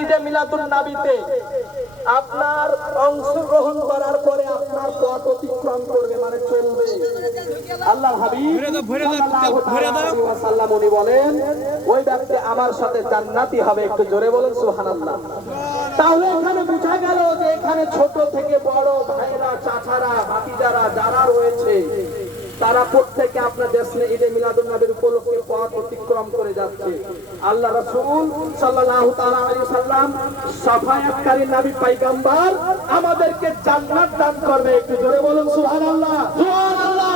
ঈদে মিলাদুন নাবিতে আপনার অংশগ্রহণ করার পরে আপনার পথ অতিক্রম করবে মানে চলবে। আল্লাহ হাবিব উনি বলেন ওই ব্যক্তি আমার সাথে জান্নাতি হবে। একটু জোরে বলেন সুবহানাল্লাহ। তাহলে এখানে বোঝা গেল যে এখানে ছোট থেকে বড় ভাইরা চাচারা ভাতিজারা যারা রয়েছে তারা প্রত্যেকে আপনার দেশে ঈদে মিলাদুন নবীর উপলক্ষে পথ অতিক্রম করে যাচ্ছে। আল্লাহ রাসূল সাল্লাল্লাহু তাআলা আলাইহি সাল্লাম সাফায়াতকারী নবী পয়গম্বর আমাদেরকে জান্নাত দান করবে। একটু জোরে বলুন সুবহানাল্লাহ। সুবহানাল্লাহ।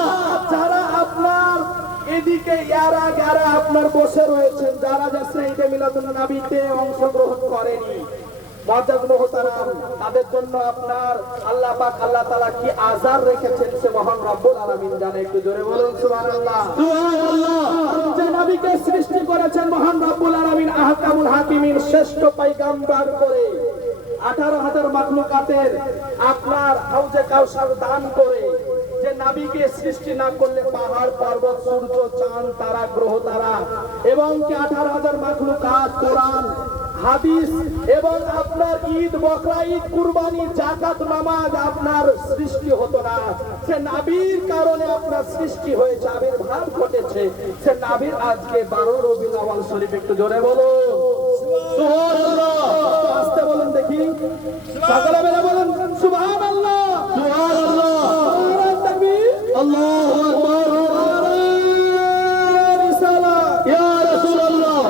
যারা আপনার এদিকে ইয়ারা যারা আপনার বসে রয়েছেন যারা যাচ্ছে ঈদে মিলাদুন নবীতে অংশগ্রহণ করেনি তাদের জন্য আপনার আল্লাহ পাক আল্লাহ তাআলা কি রেখেছেন সে মহান রব্বুল আলামিন জানে? একটু জোরে বলুন সুবহানাল্লাহ। সুবহানাল্লাহ। যে নবীকে সৃষ্টি করেছেন মহান রব্বুল আলামিন আহকামুল হাকিমিন শ্রেষ্ঠ পয়গম্বর করে আঠারো হাজার মাখলুকাতের আপনার হাউজে কাউসার দান করে যে নাবিকে সৃষ্টি না করলে পাহাড় পর্বত সূর্য চাঁদ তারা গ্রহ তারা এবং কি আঠারো হাজার মাখলুকাত কোরআন হাদিস এবং আপনার ঈদ বকরা ঈদ কুরবানি জাকাত নামাজ আপনার সৃষ্টি হতো না। সে নাবির কারণে আপনার সৃষ্টি হয়েছে আবির্ভাব ঘটেছে। সে নাবির আজকে বারো রবি আওয়াল শরীফ একটু জোরে বলো আসতে বলুন দেখি। সকালবেলা বলুন সুবহানাল্লাহ। সুবহানাল্লাহ। আল্লাহ।